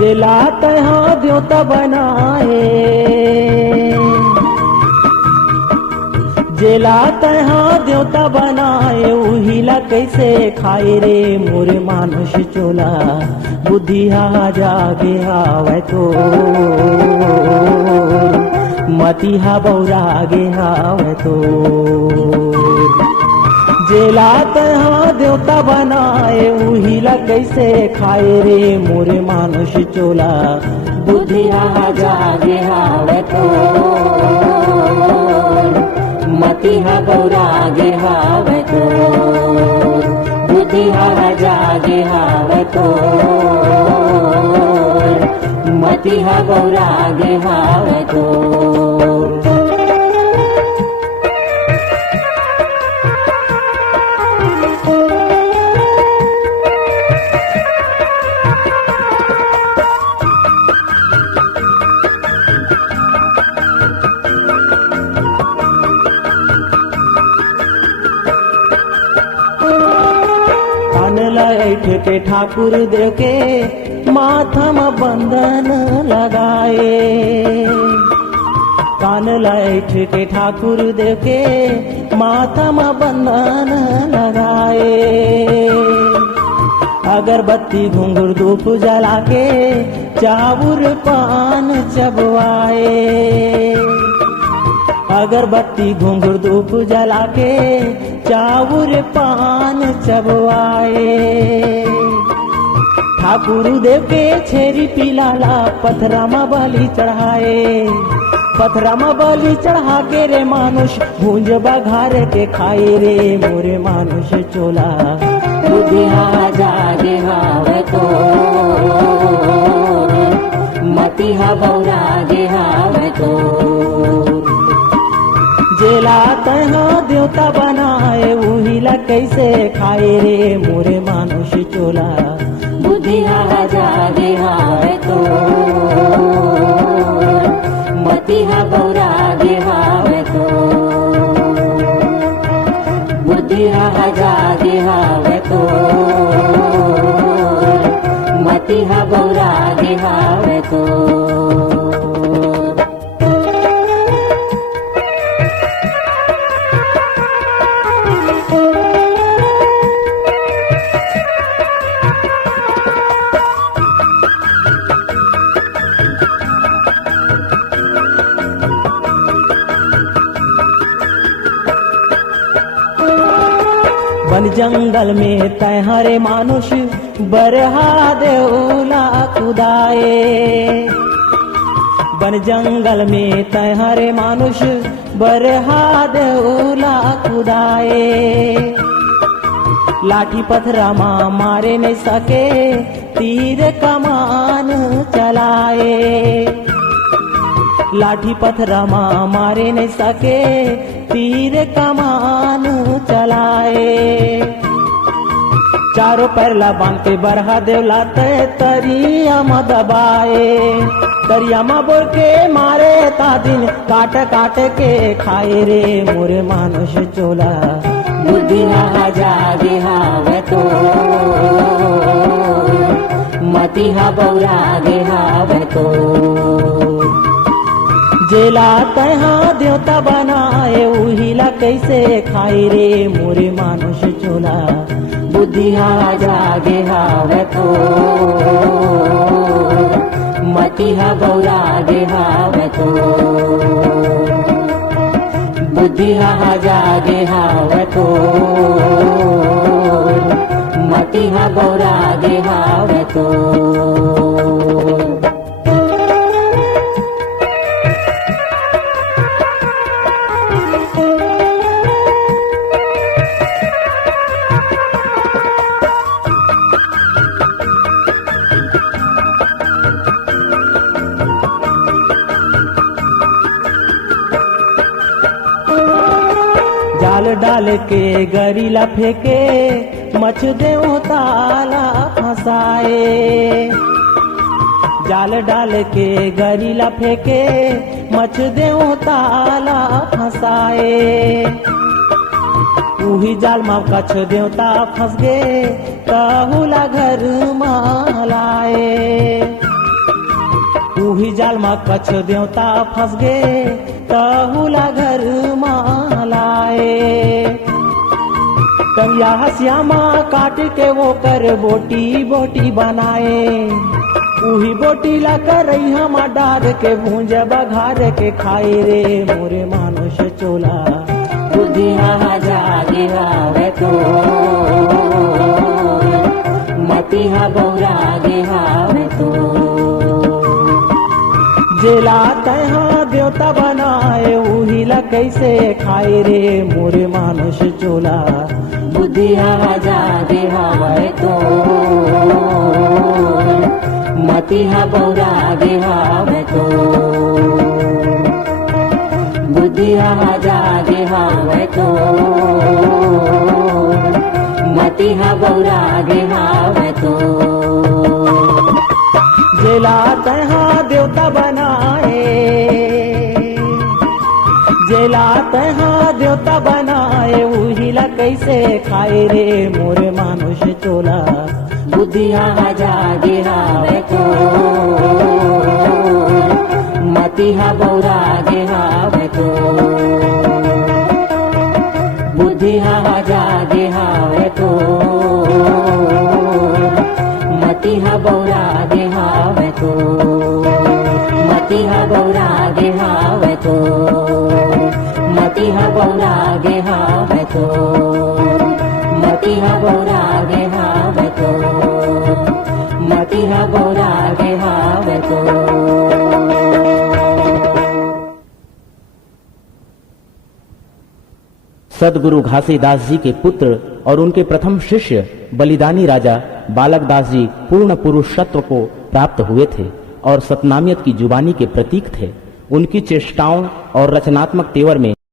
जेला तहा देवता बनाए, जेला तहा देवता बनाए, उहिला कैसे खाए रे मोरे मानुष चोला। बुद्धिया जागे हावै तो मतिहा बौरागे हावै तो। जेला तहा देवता बनाए, उहिला कैसे खाए रे मोरे मानुष चोला। बुद्धिया जागे हावै तो मतिहा बौरागे हावै तो। बुद्धिया जागे हावै तो मतिहा बौरागे हावै तो। ऐठ के ठाकुर देव के माथा में बंधन लगाए। कान लाइठ के ठाकुर देव के माथा में बंधन लगाए। अगरबत्ती घुंघरू धूप जला के चावुर पान चबवाए। अगरबत्ती घुंघरू धूप जला के चावुर पान चबवाए। ठाकुर देव के छेरी पिलाला पथरा में बलि चढ़ाए। पथरा में बलि चढ़ा के रे मानुष भूंज बघार के खाए रे मोरे मानुष चोला। बुद्धिया जागे हावै तो मतिहा बौरागे हावै तो। जेला तहा देवता बनाए, उहिला कैसे खाए रे मोरे मानुष चोला। बुद्धिया जागे हावै तो मतिहा बौरागे हावै तो। बुद्धिया जागे हावै तो मतिहा बौरागे हावै तो। वन जंगल में तैहरे मानुष बरहा देउला खुदाए। वन जंगल में तैहरे मानुष बरहा देउला खुदाए। लाठी पथरा मारे नहीं सके तीर कमान चलाए। लाठी पथरा मारे नहीं सके तीर कमान चलाए। चारों पैरला बांध के बरहा देवला तरिया में दबाए। तरिया में बोल के मारे ता दिन काट काट के खाए रे मोरे मानुष चोला। बुद्धिया जागे हावै तो मतिहा बौरागे हावै तो। जेला तहा देवता बनाए, उहिला कैसे खाए रे मोरे मानुष चोला। बुद्धिया जागे हावै तो मतिहा बौरागे हावै तो। बुद्धिया जागे हावै तो मतिहा बौरागे हावै तो। जाल डाल के गरीला फेंके मछ देव ताला फंसाए। जाल डाल के गरीला फेंके मछ देव ताला फंसाए। उही जाल में कछ देवता फंस गे, कहूला घर मालाए। उही जाल मा कछ देवता फंस गए तहुला घर मालाए करिया हसियामा काट के वो कर बोटी बोटी बनाए उही बोटी ला कर हम डार के भूंज बघार के खाए रे मोरे मानुष चोला बुद्धिया जागे हावे तो मतिहा बौरागे हावे तो जेला तहा देवता बनाए उही ला कैसे खाए रे मोरे मानुष चोला बुद्धिया जागे हावे तो मतिहा बौरागे हावे तो बुद्धिया जागे हावे तो मतिहा बौरागे हावे तो जेला तहा देवता बनाए जेला तहा देवता बनाए उही ला कैसे खाए रे मोरे मानुष चोला बुद्धिया जागे हावे तो मतिहा बौरागे हावे तो बुद्धिया जागे हावे तो मतिहा बौरागे हावे तो मतिहा बौरागे हावे तो मतिहा बौरागे हावे तो मतिहा बौरागे हावे तो मतिहा बौरागे हावे तो सदगुरु घासीदास जी के पुत्र और उनके प्रथम शिष्य बलिदानी राजा बालक दास जी पूर्ण पुरुषत्व को प्राप्त हुए थे और सतनामियत की जुबानी के प्रतीक थे। उनकी चेष्टाओं और रचनात्मक तेवर में